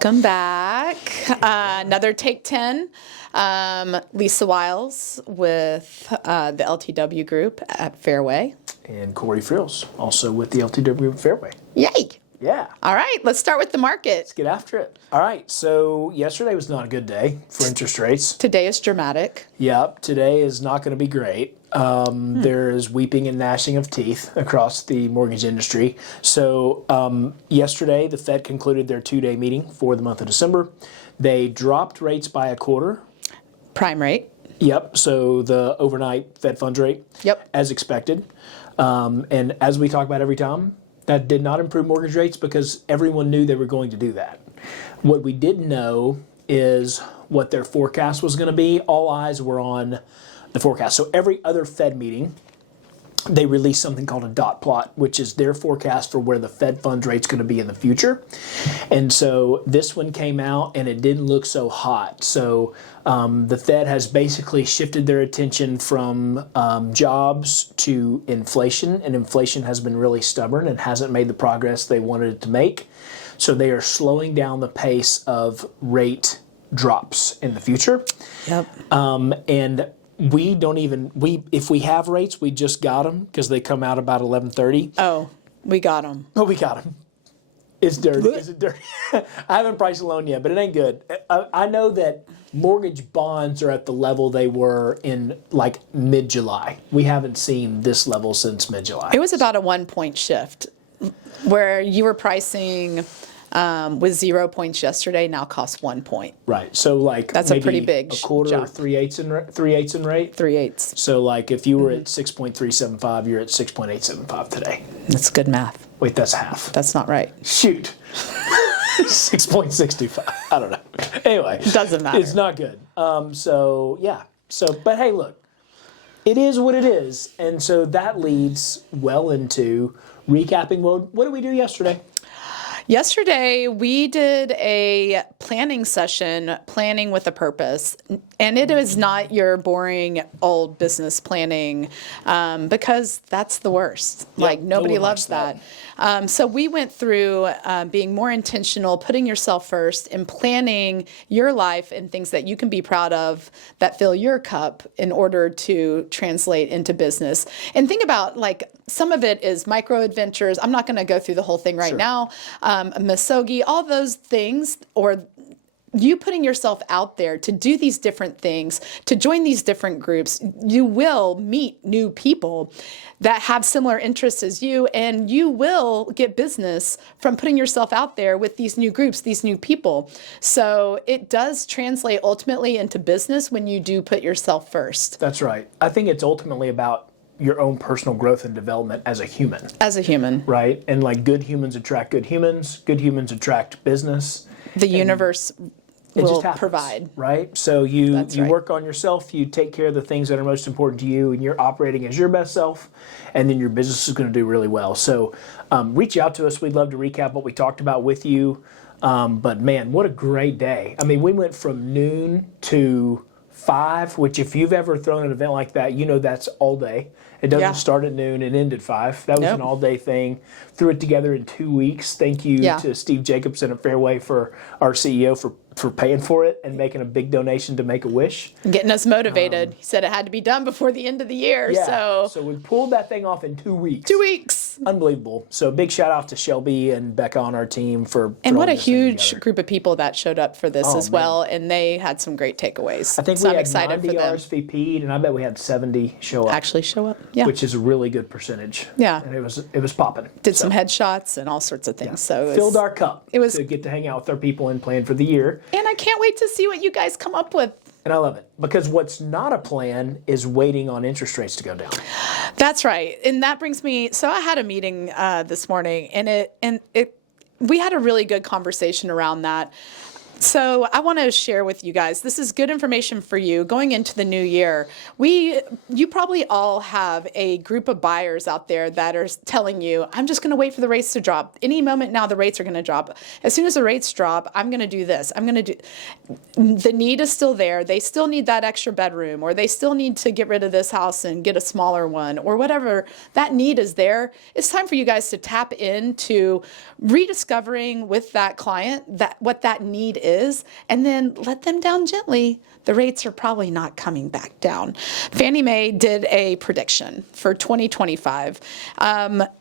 Welcome back. Another Take 10. Lisa Wiles with the LTW group at Fairway. And Corey Freels, also with the LTW group at Fairway. Yay! Yeah. All right, let's start with the market. Let's get after it. All right, so yesterday was not a good day for interest rates. Today is dramatic. Yep, today is not going to be great. There is weeping and gnashing of teeth across the mortgage industry. So yesterday, the Fed concluded their two-day meeting for the month of December. They dropped rates by a quarter. Prime rate. Yep, so the overnight Fed funds rate. Yep. As expected. And as we talk about every time, that did not improve mortgage rates because everyone knew they were going to do that. What we didn't know is what their forecast was going to be. All eyes were on the forecast. So every other Fed meeting, they release something called a dot plot, which is their forecast for where the Fed funds rate's going to be in the future. And so this one came out and it didn't look so hot. So the Fed has basically shifted their attention from jobs to inflation, and inflation has been really stubborn and hasn't made the progress they wanted it to make. So they are slowing down the pace of rate drops in the future. Yep. And we don't even, if we have rates, we just got them because they come out about 11:30. Oh, we got them. Oh, we got them. It's dirty. Is it dirty? I haven't priced a loan yet, but it ain't good. I know that mortgage bonds are at the level they were in like mid-July. We haven't seen this level since mid-July. It was about a 1 point shift where you were pricing with 0 points yesterday, now costs 1 point. Right. So like that's a pretty big a quarter jump. or 3/8 in rate. 3/8. So like if you were at 6.375, you're at 6.875 today. That's good math. Wait, that's half. That's not right. Shoot. 6.65. I don't know. Anyway. Doesn't matter. It's not good. But hey, look. It is what it is. And so that leads well into recapping. Well, what did we do yesterday? Yesterday, we did a planning session, planning with a purpose. And it is not your boring old business planning because that's the worst. Yeah, like nobody no one loves likes that. So we went through being more intentional, putting yourself first, and planning your life and things that you can be proud of that fill your cup in order to translate into business. And think about like some of it is micro adventures. I'm not going to go through the whole thing right now. Misogi, all those things, or you putting yourself out there to do these different things, to join these different groups, you will meet new people that have similar interests as you, and you will get business from putting yourself out there with these new groups, these new people. So it does translate ultimately into business when you do put yourself first. That's right. I think it's ultimately about your own personal growth and development as a human. As a human. Right? And like good humans attract good humans attract business. The universe will provide. Right? So you right. work on yourself, you take care of the things that are most important to you, and you're operating as your best self, and then your business is going to do really well. So reach out to us. We'd love to recap what we talked about with you. But man, what a great day. I mean, we went from noon to 5, which if you've ever thrown an event like that, you know that's all day. It doesn't start at noon and end at 5. That was an all-day thing. Threw it together in 2 weeks. Thank you to Steve Jacobson at Fairway, for our CEO, for paying for it and making a big donation to Make-A-Wish. Getting us motivated. He said it had to be done before the end of the year. Yeah, so we pulled that thing off in 2 weeks. 2 weeks. Unbelievable. So big shout out to Shelby and Becca on our team for and what a this thing huge together. Group of people that showed up for this as well, and they had some great takeaways. I think so we I'm had excited 90 for them. RSVP'd, and I bet we had 70 show up. Actually show up. Yeah. Which is a really good percentage. Yeah. And it was popping. Did some headshots and all sorts of things. Yeah. So it was, filled our cup it was, to get to hang out with our people and plan for the year. And I can't wait to see what you guys come up with. And I love it. Because what's not a plan is waiting on interest rates to go down. That's right. And that brings me, so I had a meeting this morning, and we had a really good conversation around that. So I want to share with you guys, this is good information for you going into the new year. You probably all have a group of buyers out there that are telling you, I'm just going to wait for the rates to drop. Any moment now, the rates are going to drop. As soon as the rates drop, I'm going to do this. The need is still there. They still need that extra bedroom, or they still need to get rid of this house and get a smaller one, or whatever. That need is there. It's time for you guys to tap into rediscovering with that client what that need is, and then let them down gently. The rates are probably not coming back down. Fannie Mae did a prediction for 2025.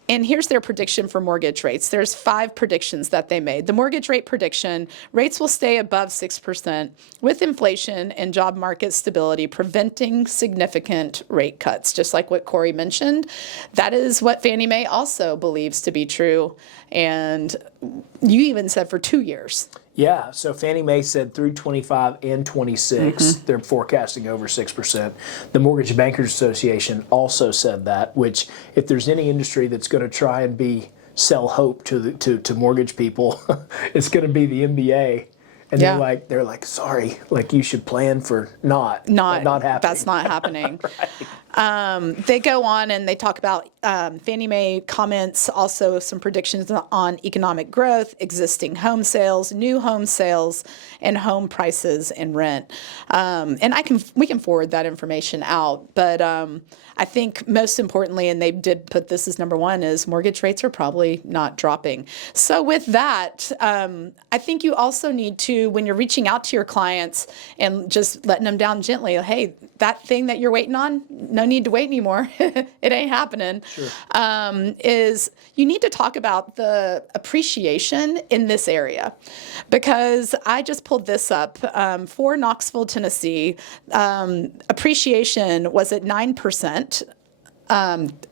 And here's their prediction for mortgage rates. There's 5 predictions that they made. The mortgage rate prediction, rates will stay above 6% with inflation and job market stability preventing significant rate cuts, just like what Corey mentioned. That is what Fannie Mae also believes to be true. And you even said for 2 years. Yeah, so Fannie Mae said through 25 and 26, they're forecasting over 6%. The Mortgage Bankers Association also said that, which if there's any industry that's going to try and sell hope to mortgage people, it's going to be the MBA. And they're like, sorry, like you should plan for not happening. That's not happening. Right. They go on and they talk about Fannie Mae comments, also some predictions on economic growth, existing home sales, new home sales, and home prices and rent. And we can forward that information out. But I think most importantly, and they did put this as number 1, is mortgage rates are probably not dropping. So with that, I think you also need to, when you're reaching out to your clients and just letting them down gently, hey, that thing that you're waiting on, no need to wait anymore. It ain't happening. Sure. Is you need to talk about the appreciation in this area, because I just pulled this up for Knoxville, Tennessee. Appreciation was at 9%.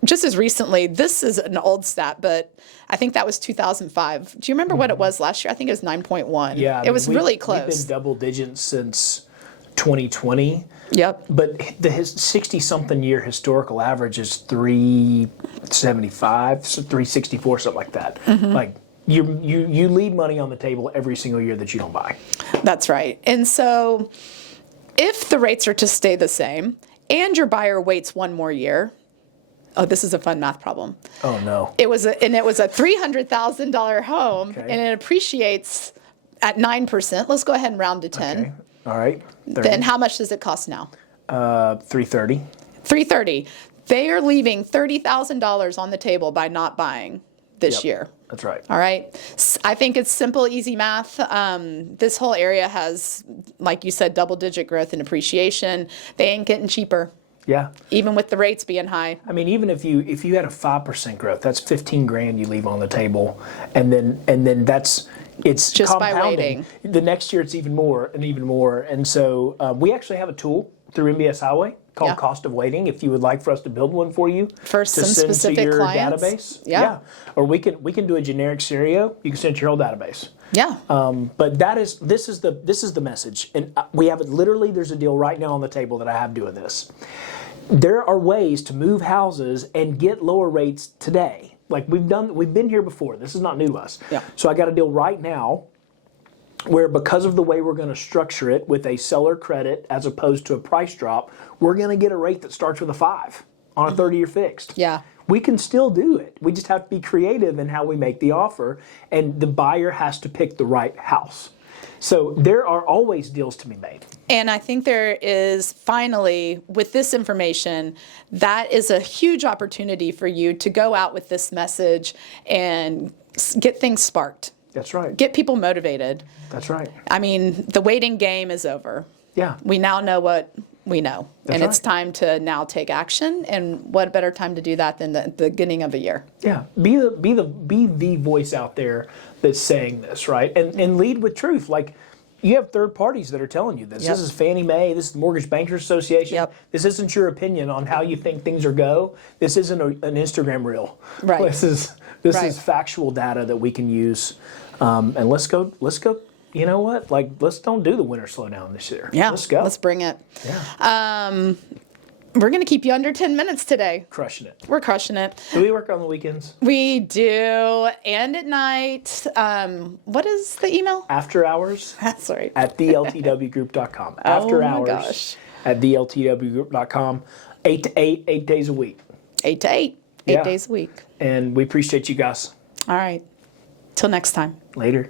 Just as recently, this is an old stat, but I think that was 2005. Do you remember what it was last year? I think it was 9.1. Yeah, it was really close. We've been double digits since 2020. Yep. But the 60-something year historical average is 375, so 364, something like that. Like you leave money on the table every single year that you don't buy. That's right. And so if the rates are to stay the same and your buyer waits one more year, oh, this is a fun math problem. Oh no. It was a $300,000 home, and it appreciates at 9%. Let's go ahead and round to 10. Okay. All right. 30. Then how much does it cost now? $330. $330. They are leaving $30,000 on the table by not buying this year. That's right. All right. I think it's simple, easy math. This whole area has, like you said, double-digit growth and appreciation. They ain't getting cheaper. Yeah. Even with the rates being high. I mean, even if you had a 5% growth, that's $15,000 you leave on the table, and then it's just compounding. By waiting. The next year it's even more and even more, and so we actually have a tool through MBS Highway called Cost of Waiting. If you would like for us to build one for you for to some send specific to your clients, database, or we can do a generic scenario. You can send to your whole database. Yeah. But this is the message, and we have literally. There's a deal right now on the table that I have doing this. There are ways to move houses and get lower rates today. Like we've been here before. This is not new to us. Yeah. So I got a deal right now where, because of the way we're going to structure it with a seller credit as opposed to a price drop, we're going to get a rate that starts with a 5 on a 30-year fixed. Yeah. We can still do it. We just have to be creative in how we make the offer, and the buyer has to pick the right house. So there are always deals to be made. And I think there is, finally, with this information, that is a huge opportunity for you to go out with this message and get things sparked. That's right. Get people motivated. That's right. I mean, the waiting game is over. Yeah. We now know what we know. That's and right. It's time to now take action. And what better time to do that than the beginning of a year? Yeah. Be the voice out there that's saying this, right? And lead with truth. Like, you have third parties that are telling you this. Yep. This is Fannie Mae. This is the Mortgage Bankers Association. Yep. This isn't your opinion on how you think things are go. This isn't an Instagram reel. Right. This is factual data that we can use. And let's go. You know what? Like, let's don't do the winter slowdown this year. Yeah. Let's go. Let's bring it. Yeah. We're going to keep you under 10 minutes today. Crushing it. We're crushing it. Do we work on the weekends? We do. And at night. What is the email? After hours Sorry. at theltwgroup.com. After Oh my hours gosh. at theltwgroup.com. 8 to 8, 8 days a week. 8 to 8. 8 Yeah. days a week. And we appreciate you guys. All right. Till next time. Later.